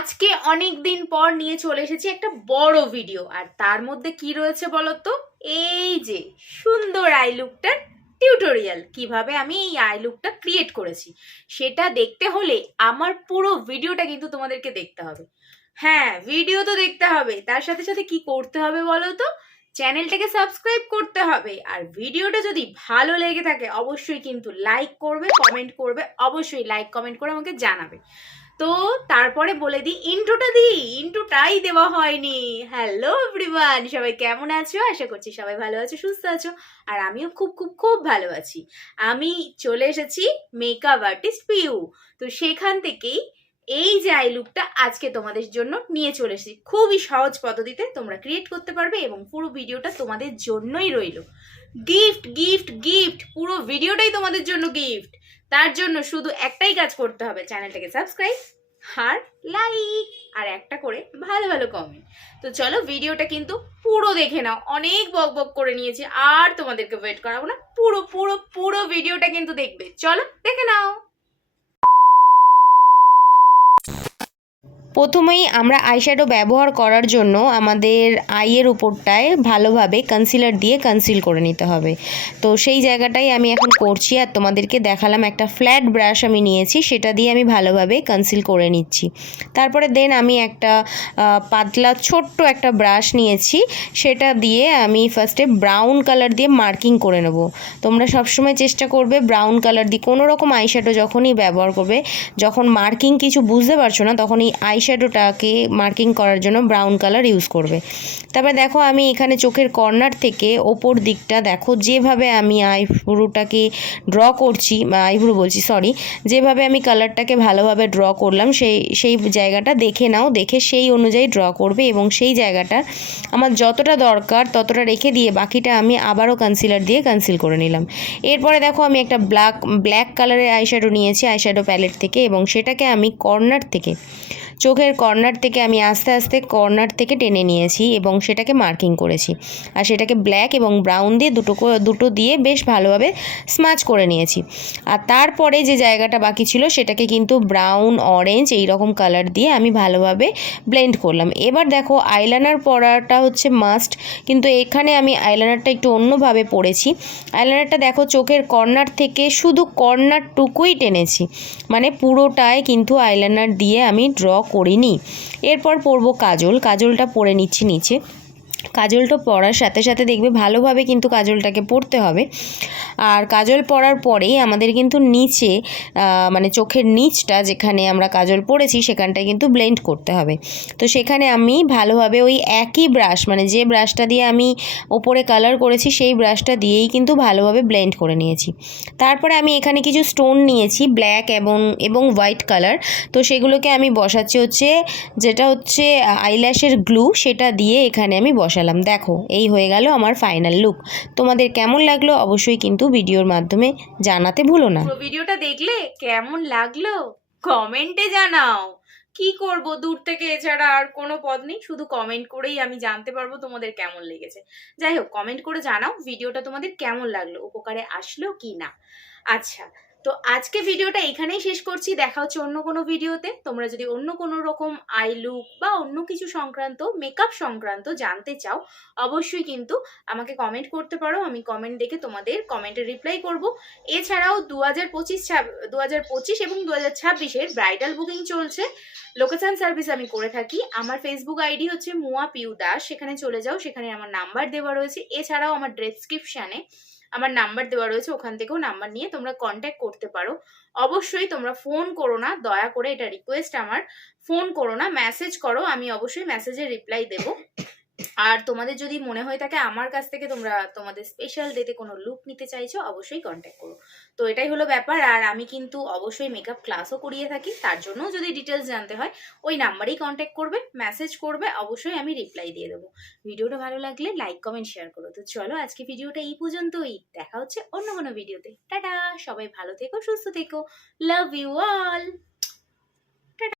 আজকে অনেক দিন পর নিয়ে চলে এসেছি একটা বড় ভিডিও। আর তার মধ্যে কি রয়েছে বলতো, এই যে সুন্দর আই লুকটার টিউটোরিয়াল, কিভাবে আমি এই আই লুকটা ক্রিয়েট করেছি সেটা দেখতে হলে আমার পুরো ভিডিওটা কিন্তু তোমাদেরকে দেখতে হবে। হ্যাঁ, ভিডিও তো দেখতে হবে, তার সাথে সাথে কি করতে হবে বলো তো, চ্যানেলটাকে সাবস্ক্রাইব করতে হবে। আর ভিডিওটা যদি ভালো লেগে থাকে অবশ্যই কিন্তু লাইক করবে, কমেন্ট করবে, অবশ্যই লাইক কমেন্ট করে আমাকে জানাবে। তো তারপরে বলে দিই, ইন্ট্রোটাই দেওয়া হয়নি। হ্যালো এভরিওয়ান, সবাই কেমন আছো? আশা করছি সবাই ভালো আছো, সুস্থ আছো। আর আমিও খুব খুব খুব ভালো আছি। আমি চলে এসেছি মেকআপ আর্টিস্ট পিউ। তো সেখান থেকেই এই যে আই লুকটা আজকে তোমাদের জন্য নিয়ে চলে এসেছি। খুবই সহজ পদ্ধতিতে তোমরা ক্রিয়েট করতে পারবে এবং পুরো ভিডিওটা তোমাদের জন্যই রইলো। গিফট গিফট গিফট, পুরো ভিডিওটাই তোমাদের জন্য গিফট। তার জন্য শুধু একটাই কাজ করতে হবে, চ্যানেলটাকে সাবস্ক্রাইব আর লাইক আর একটা করে ভালো ভালো কমেন্ট। তো চলো ভিডিওটা কিন্তু পুরো দেখে নাও। অনেক বক বক করে নিয়েছি, আর তোমাদেরকে ওয়েট করাবো না, পুরো পুরো পুরো ভিডিওটা কিন্তু দেখবে। চলো দেখে নাও। প্রথমেই আমরা আইশ্যাডো ব্যবহার করার জন্য আমাদের আইয়ের উপরটায় ভালোভাবে কনসিলার দিয়ে কনসিল করে নিতে হবে। তো সেই জায়গাটাই আমি এখন করছি, আর তোমাদেরকে দেখালাম একটা ফ্ল্যাট ব্রাশ আমি নিয়েছি, সেটা দিয়ে আমি ভালোভাবে কনসিল করে নিচ্ছি। তারপরে দেন আমি একটা পাতলা ছোট্ট একটা ব্রাশ নিয়েছি, সেটা দিয়ে আমি ফার্স্টে ব্রাউন কালার দিয়ে মার্কিং করে নেব। তোমরা সবসময় চেষ্টা করবে ব্রাউন কালার দিয়ে কোনো রকম আইশ্যাডো যখনই ব্যবহার করবে, যখন মার্কিং কিছু বুঝতে পারছো না তখন এই আইশ্যাডোটাকে মার্কিং করার জন্য ব্রাউন কালার ইউজ করবে। তারপরে দেখো আমি এখানে চোখের কর্নার থেকে ওপর দিকটা দেখো যেভাবে আমি আইব্রোটাকে ড্র করছি, আইব্রো বলছি সরি, যেভাবে আমি কালারটাকে ভালোভাবে ড্র করলাম সেই জায়গাটা দেখে নাও, দেখে সেই অনুযায়ী ড্র করবে এবং সেই জায়গাটা আমার যতটা দরকার ততটা রেখে দিয়ে বাকিটা আমি আবারও কনসিলার দিয়ে কনসিল করে নিলাম। এরপরে দেখো আমি একটা ব্ল্যাক কালারের আইশ্যাডো নিয়েছি আইশ্যাডো প্যালেট থেকে, এবং সেটাকে আমি কর্নার থেকে, চোখের কর্নার থেকে আমি আস্তে আস্তে কর্নার থেকে টেনে নিয়েছি এবং সেটাকে মার্কিং করেছি। আর সেটাকে ব্ল্যাক এবং ব্রাউন দিয়ে দুটো দিয়ে বেশ ভালোভাবে স্মাচ করে নিয়েছি। আর তারপরে যে জায়গাটা বাকি ছিল সেটাকে কিন্তু ব্রাউন অরেঞ্জ এই রকম কালার দিয়ে আমি ভালোভাবে ব্লেন্ড করলাম। এবার দেখো আইলাইনার পরাটা হচ্ছে মাস্ট, কিন্তু এখানে আমি আইলাইনারটা একটু অন্যভাবে পরেছি। আইলাইনারটা দেখো চোখের কর্নার থেকে শুধু কর্নারটুকুই টেনেছি, মানে পুরোটায় কিন্তু আইলাইনার দিয়ে আমি ড্র করিনি। এরপর পরবো কাজল, কাজলটা পরে নিচ্ছি নিচে। কাজলটা পরার সাথে সাথে দেখবে ভালোভাবে কিন্তু কাজলটাকে পরতে হবে। আর কাজল পরার পরেই আমাদের কিন্তু নিচে মানে চোখের নিচটা যেখানে আমরা কাজল পরেছি সেখানটায় কিন্তু ব্লেন্ড করতে হবে। তো সেখানে আমি ভালোভাবে ওই একই ব্রাশ, মানে যে ব্রাশটা দিয়ে আমি ওপরে কালার করেছি সেই ব্রাশটা দিয়েই কিন্তু ভালোভাবে ব্লেন্ড করে নিয়েছি। তারপরে আমি এখানে কিছু স্টোন নিয়েছি ব্ল্যাক এবং হোয়াইট কালার, তো সেগুলোকে আমি বসাচ্ছি হচ্ছে যেটা হচ্ছে আইল্যাশের গ্লু, সেটা দিয়ে এখানে আমি বসালাম। দেখো এই হয়ে গেল আমার ফাইনাল লুক। তোমাদের কেমন লাগলো অবশ্যই কিন্তু ভিডিওর মাধ্যমে জানাতে ভুলো না। ভিডিওটা দেখলে কেমন লাগলো কমেন্টে জানাও। কি করব, দূর থেকে এছাড়া আর কোনো পথ নেই, শুধু কমেন্ট করেই আমি জানতে পারবো তোমাদের কেমন লেগেছে। যাই হোক, কমেন্ট করে জানাও ভিডিওটা তোমাদের কেমন লাগলো, উপকারে আসলো কি না। আচ্ছা, তো আজকে ভিডিওটা এখানেই শেষ করছি। দেখা হচ্ছে অন্য কোনো ভিডিওতে। তোমরা যদি অন্য কোনো রকম আই লুক বা অন্য কিছু সংক্রান্ত, মেকআপ সংক্রান্ত জানতে চাও অবশ্যই কিন্তু আমাকে কমেন্ট করতে পারো। আমি কমেন্ট দেখে তোমাদের কমেন্টে রিপ্লাই করব। এছাড়াও 2025 এবং 2026-এর ব্রাইডাল বুকিং চলছে। লোকেশন সার্ভিস আমি করে থাকি। আমার ফেসবুক আইডি হচ্ছে মুয়া পিউ দাস, সেখানে চলে যাও, সেখানে আমার নাম্বার দেওয়া রয়েছে। এছাড়াও আমার ডেসক্রিপশানে আমার নাম্বার দেওয়া রয়েছে, ওখান থেকেও নাম্বার নিয়ে তোমরা কন্ট্যাক্ট করতে পারো। অবশ্যই তোমরা ফোন করো না, দয়া করে, এটা রিকোয়েস্ট আমার। ফোন করো না, মেসেজ করো, আমি অবশ্যই মেসেজের রিপ্লাই দেবো। আর তোমাদের যদি মনে হয়ে থাকে আমার কাছ থেকে তোমরা তোমাদের স্পেশাল ডেতে কোনো লুক নিতে চাইছো অবশ্যই কন্ট্যাক্ট করো। তো এটাই হলো ব্যাপার। আর আমি কিন্তু অবশ্যই মেকআপ ক্লাসও করিয়ে থাকি, তার জন্য যদি ডিটেলস জানতে হয় ওই নাম্বারেই কন্ট্যাক্ট করবে, মেসেজ করবে, অবশ্যই আমি রিপ্লাই দিয়ে দেবো। ভিডিওটা ভালো লাগলে লাইক কমেন্ট শেয়ার করো। তো চলো আজকে ভিডিওটা এই পর্যন্তই, দেখা হচ্ছে অন্য কোনো ভিডিওতে। টাটা, সবাই ভালো থেকো, সুস্থ থেকো, লাভ ইউ অল।